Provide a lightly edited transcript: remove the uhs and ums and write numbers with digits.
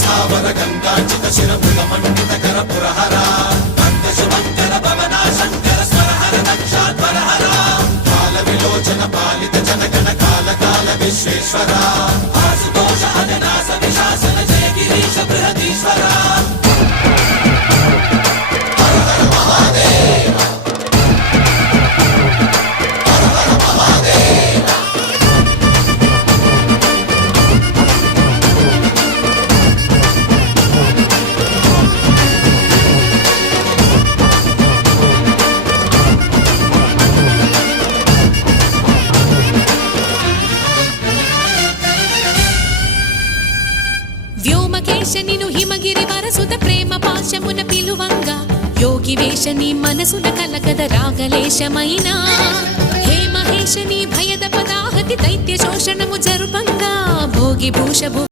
సావర గంగాచిత శిరముల మండిత కర పురహర శుభంకర భవన శంకర స్వరహర దక్షాధ్వరహర కాల విలోచన పాలిత జనగణ కాల కాల విశ్వేశ్వర ఆశుతోష అజనాస విశాసన జయ గిరీశ బృహదీశ్వర వ్యోమకేశనిను హిమగిరి వరసుత ప్రేమ పాశమున పిలువంగా యోగి వేషని మనసున కలకద రాగలేశమైన హే మహేశని భయద పదాహతి దైత్య శోషణము జరుపంగా భోగి భూషభు